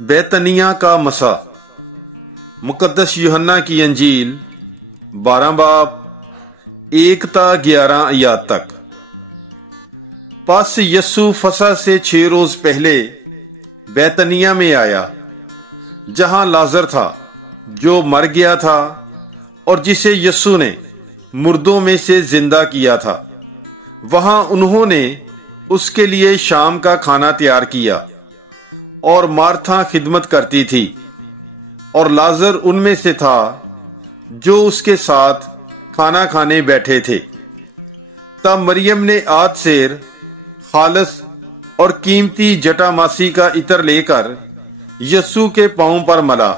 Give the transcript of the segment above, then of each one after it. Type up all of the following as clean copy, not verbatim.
بیتنیہ کا مسا۔ مقدس یوحنا کی انجیل 12 باب 1 تا 11 آیات تک۔ پس یسوع فسح سے 6 روز پہلے بیتنیہ میں آیا، جہاں لازر تھا جو مر گیا تھا اور جسے یسوع نے مردوں میں سے زندہ کیا تھا۔ وہاں انہوں نے اس کے لیے شام کا کھانا تیار کیا، اور مارتھا خدمت کرتی تھی، اور لازر ان میں سے تھا جو اس کے ساتھ کھانا کھانے بیٹھے تھے۔ تب مریم نے آد سیر خالص اور قیمتی جٹاماسی کا عطر لے کر یسوع کے پاؤں پر ملا،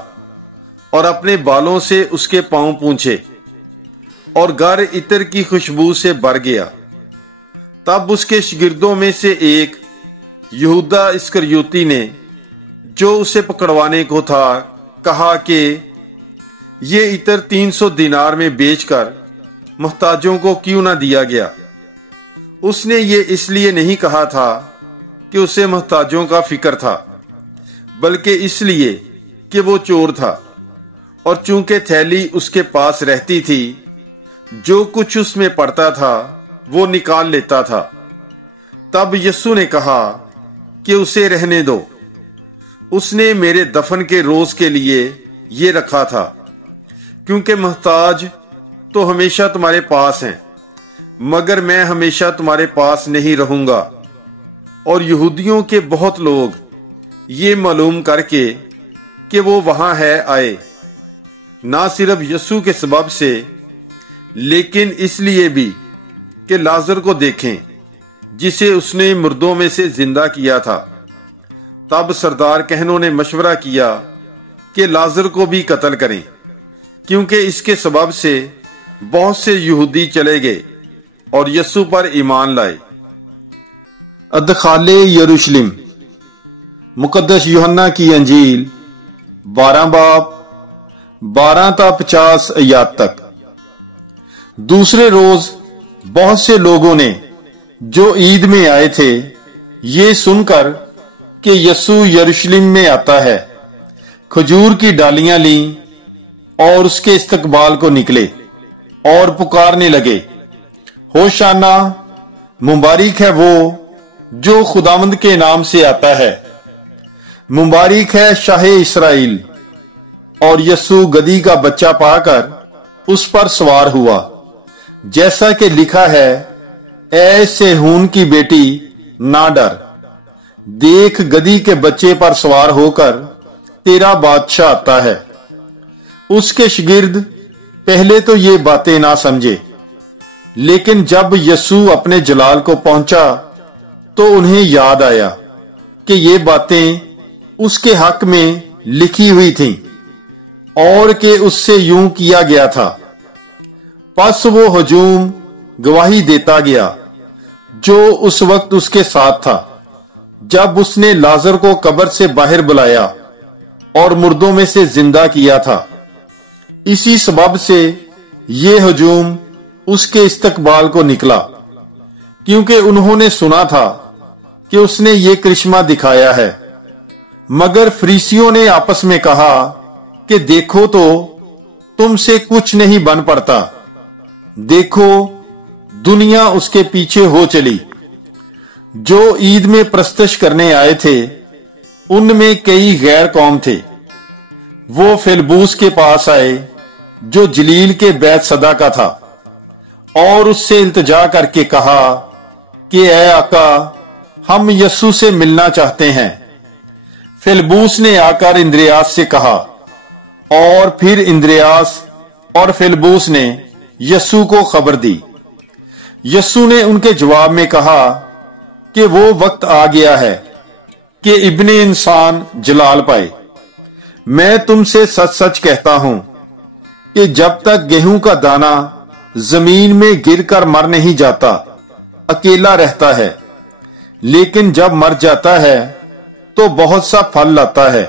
اور اپنے بالوں سے اس کے پاؤں پونچھے، اور گھر عطر کی خوشبو سے بھر گیا۔ تب اس کے شاگردوں میں سے ایک یہودا اسکریوتی نے، جو اسے پکڑوانے کو تھا، کہا کہ یہ عطر 300 دینار میں بیچ کر محتاجوں کو کیوں نہ دیا گیا۔ اس نے یہ اس لیے نہیں کہا تھا کہ اسے محتاجوں کا فکر تھا، بلکہ اس لیے کہ وہ چور تھا، اور چونکہ تھیلی اس کے پاس رہتی تھی، جو کچھ اس میں پڑتا تھا وہ نکال لیتا تھا۔ تب یسوع نے کہا کہ اسے رہنے دو، اس نے میرے دفن کے روز کے لیے یہ رکھا تھا، کیونکہ محتاج تو ہمیشہ تمہارے پاس ہیں، مگر میں ہمیشہ تمہارے پاس نہیں رہوں گا۔ اور یہودیوں کے بہت لوگ یہ معلوم کر کے کہ وہ وہاں ہے آئے، نہ صرف یسوع کے سبب سے، لیکن اس لیے بھی کہ لازر کو دیکھیں جسے اس نے مردوں میں سے زندہ کیا تھا۔ تب سردار کہنوں نے مشورہ کیا کہ لازر کو بھی قتل کریں، کیونکہ اس کے سبب سے بہت سے یہودی چلے گئے اور یسوع پر ایمان لائے۔ ادخال یروشلم۔ مقدس یوحنا کی انجیل 12 باب 12 تا 50 آیات تک۔ دوسرے روز بہت سے لوگوں نے جو عید میں آئے تھے یہ سن کر کہ یسوع یروشلم میں آتا ہے، کھجور کی ڈالیاں لیں اور اس کے استقبال کو نکلے، اور پکارنے لگے، ہوشانا، مبارک ہے وہ جو خداوند کے نام سے آتا ہے، مبارک ہے شاہ اسرائیل۔ اور یسوع گدھی کا بچہ پا کر اس پر سوار ہوا، جیسا کہ لکھا ہے، اے سہون کی بیٹی نہ ڈر، دیکھ گدھی کے بچے پر سوار ہو کر تیرا بادشاہ آتا ہے۔ اس کے شاگرد پہلے تو یہ باتیں نہ سمجھے، لیکن جب یسوع اپنے جلال کو پہنچا تو انہیں یاد آیا کہ یہ باتیں اس کے حق میں لکھی ہوئی تھیں، اور کہ اس سے یوں کیا گیا تھا۔ پس وہ ہجوم گواہی دیتا گیا جو اس وقت اس کے ساتھ تھا، جب اس نے لازر کو قبر سے باہر بلایا اور مردوں میں سے زندہ کیا تھا۔ اسی سبب سے یہ ہجوم اس کے استقبال کو نکلا، کیونکہ انہوں نے سنا تھا کہ اس نے یہ کرشمہ دکھایا ہے۔ مگر فریسیوں نے آپس میں کہا کہ دیکھو تو تم سے کچھ نہیں بن پڑتا، دیکھو دنیا اس کے پیچھے ہو چلی۔ جو عید میں پرستش کرنے آئے تھے ان میں کئی غیر قوم تھے۔ وہ فیلبوس کے پاس آئے جو جلیل کے بیت صدا کا تھا، اور اس سے التجا کر کے کہا کہ اے آقا، ہم یسوع سے ملنا چاہتے ہیں۔ فیلبوس نے آ کر اندریاس سے کہا، اور پھر اندریاس اور فیلبوس نے یسوع کو خبر دی۔ یسوع نے ان کے جواب میں کہا کہ وہ وقت آ گیا ہے کہ ابن انسان جلال پائے۔ میں تم سے سچ سچ کہتا ہوں کہ جب تک گیہوں کا دانہ زمین میں گر کر مر نہیں جاتا اکیلا رہتا ہے، لیکن جب مر جاتا ہے تو بہت سا پھل لاتا ہے۔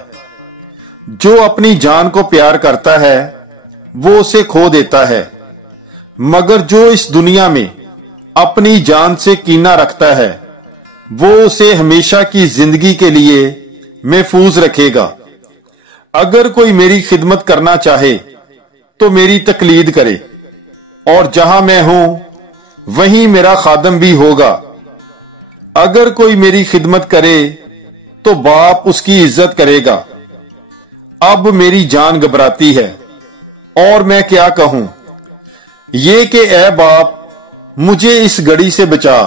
جو اپنی جان کو پیار کرتا ہے وہ اسے کھو دیتا ہے، مگر جو اس دنیا میں اپنی جان سے کینہ رکھتا ہے وہ اسے ہمیشہ کی زندگی کے لیے محفوظ رکھے گا۔ اگر کوئی میری خدمت کرنا چاہے تو میری تقلید کرے، اور جہاں میں ہوں وہیں میرا خادم بھی ہوگا۔ اگر کوئی میری خدمت کرے تو باپ اس کی عزت کرے گا۔ اب میری جان گھبراتی ہے اور میں کیا کہوں؟ یہ کہ اے باپ مجھے اس گھڑی سے بچا،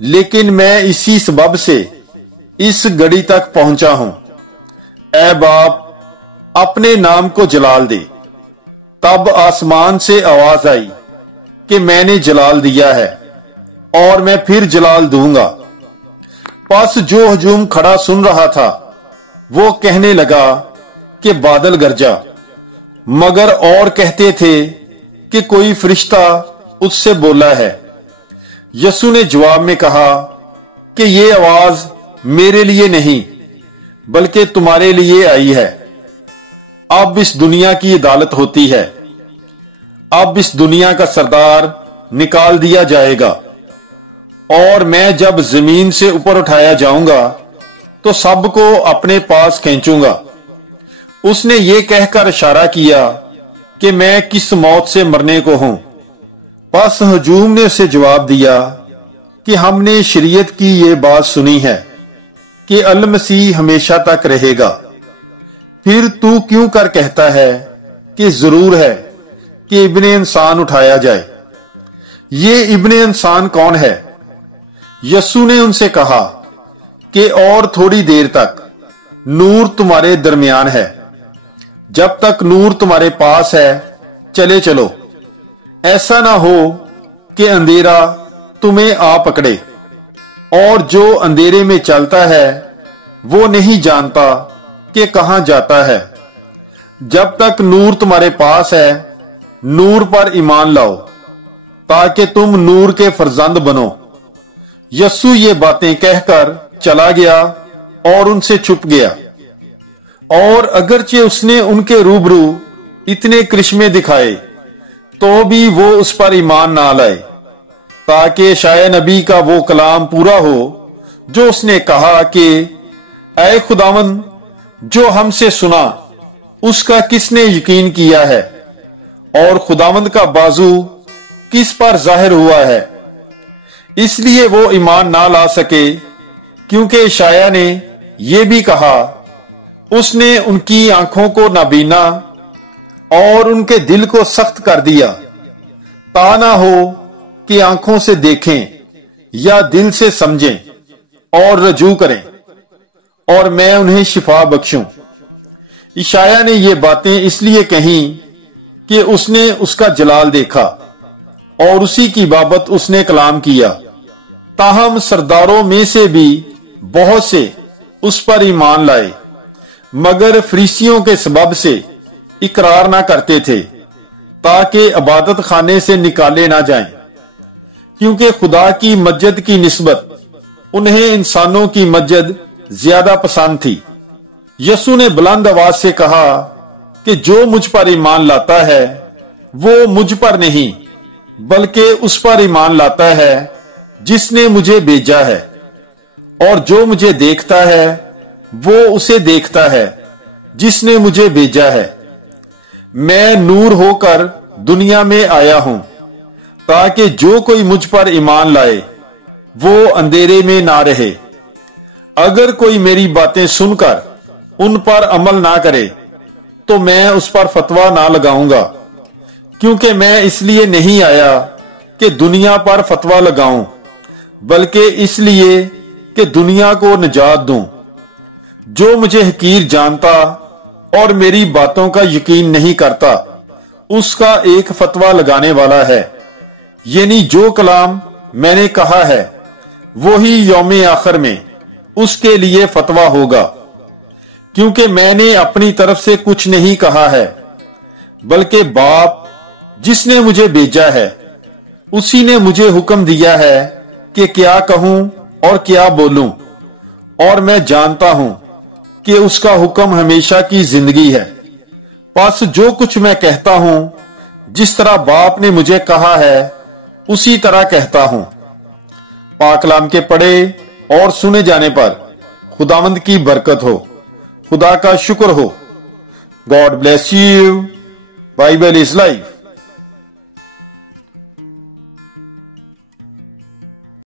لیکن میں اسی سبب سے اس گھڑی تک پہنچا ہوں۔ اے باپ اپنے نام کو جلال دے۔ تب آسمان سے آواز آئی کہ میں نے جلال دیا ہے اور میں پھر جلال دوں گا۔ پس جو ہجوم کھڑا سن رہا تھا وہ کہنے لگا کہ بادل گرجا، مگر اور کہتے تھے کہ کوئی فرشتہ اس سے بولا ہے۔ یسوع نے جواب میں کہا کہ یہ آواز میرے لیے نہیں بلکہ تمہارے لیے آئی ہے۔ اب اس دنیا کی عدالت ہوتی ہے۔ اب اس دنیا کا سردار نکال دیا جائے گا، اور میں جب زمین سے اوپر اٹھایا جاؤں گا تو سب کو اپنے پاس کھینچوں گا۔ اس نے یہ کہہ کر اشارہ کیا کہ میں کس موت سے مرنے کو ہوں۔ پس ہجوم نے اسے جواب دیا کہ ہم نے شریعت کی یہ بات سنی ہے کہ المسیح ہمیشہ تک رہے گا، پھر تو کیوں کر کہتا ہے کہ ضرور ہے کہ ابن انسان اٹھایا جائے؟ یہ ابن انسان کون ہے؟ یسوع نے ان سے کہا کہ اور تھوڑی دیر تک نور تمہارے درمیان ہے، جب تک نور تمہارے پاس ہے چلے چلو، ایسا نہ ہو کہ اندھیرا تمہیں آ پکڑے، اور جو اندھیرے میں چلتا ہے وہ نہیں جانتا کہ کہاں جاتا ہے۔ جب تک نور تمہارے پاس ہے نور پر ایمان لاؤ تاکہ تم نور کے فرزند بنو۔ یسوع یہ باتیں کہہ کر چلا گیا اور ان سے چھپ گیا، اور اگرچہ اس نے ان کے روبرو اتنے کرشمے دکھائے تو بھی وہ اس پر ایمان نہ لائے، تاکہ اشعیاء نبی کا وہ کلام پورا ہو جو اس نے کہا کہ اے خداوند جو ہم سے سنا اس کا کس نے یقین کیا ہے، اور خداوند کا بازو کس پر ظاہر ہوا ہے۔ اس لیے وہ ایمان نہ لا سکے، کیونکہ اشعیاء نے یہ بھی کہا اس نے ان کی آنکھوں کو نابینا اور ان کے دل کو سخت کر دیا، تا نہ ہو کہ آنکھوں سے دیکھیں یا دل سے سمجھیں اور رجوع کریں اور میں انہیں شفا بخشوں۔ اشعیاء نے یہ باتیں اس لیے کہیں کہ اس نے اس کا جلال دیکھا اور اسی کی بابت اس نے کلام کیا۔ تاہم سرداروں میں سے بھی بہت سے اس پر ایمان لائے، مگر فریسیوں کے سبب سے اقرار نہ کرتے تھے تاکہ عبادت خانے سے نکالے نہ جائیں، کیونکہ خدا کی مسجد کی نسبت انہیں انسانوں کی مسجد زیادہ پسند تھی۔ یسوع نے بلند آواز سے کہا کہ جو مجھ پر ایمان لاتا ہے وہ مجھ پر نہیں بلکہ اس پر ایمان لاتا ہے جس نے مجھے بھیجا ہے، اور جو مجھے دیکھتا ہے وہ اسے دیکھتا ہے جس نے مجھے بھیجا ہے۔ میں نور ہو کر دنیا میں آیا ہوں تاکہ جو کوئی مجھ پر ایمان لائے وہ اندھیرے میں نہ رہے۔ اگر کوئی میری باتیں سن کر ان پر عمل نہ کرے تو میں اس پر فتویٰ نہ لگاؤں گا، کیونکہ میں اس لیے نہیں آیا کہ دنیا پر فتویٰ لگاؤں بلکہ اس لیے کہ دنیا کو نجات دوں۔ جو مجھے حقیر جانتا اور میری باتوں کا یقین نہیں کرتا اس کا ایک فتویٰ لگانے والا ہے، یعنی جو کلام میں نے کہا ہے وہی یوم آخر میں اس کے لیے فتویٰ ہوگا، کیونکہ میں نے اپنی طرف سے کچھ نہیں کہا ہے بلکہ باپ جس نے مجھے بھیجا ہے اسی نے مجھے حکم دیا ہے کہ کیا کہوں اور کیا بولوں، اور میں جانتا ہوں کہ اس کا حکم ہمیشہ کی زندگی ہے۔ پس جو کچھ میں کہتا ہوں جس طرح باپ نے مجھے کہا ہے اسی طرح کہتا ہوں۔ پاک کلام کے پڑھے اور سنے جانے پر خداوند کی برکت ہو۔ خدا کا شکر ہو God bless you. Bible is life.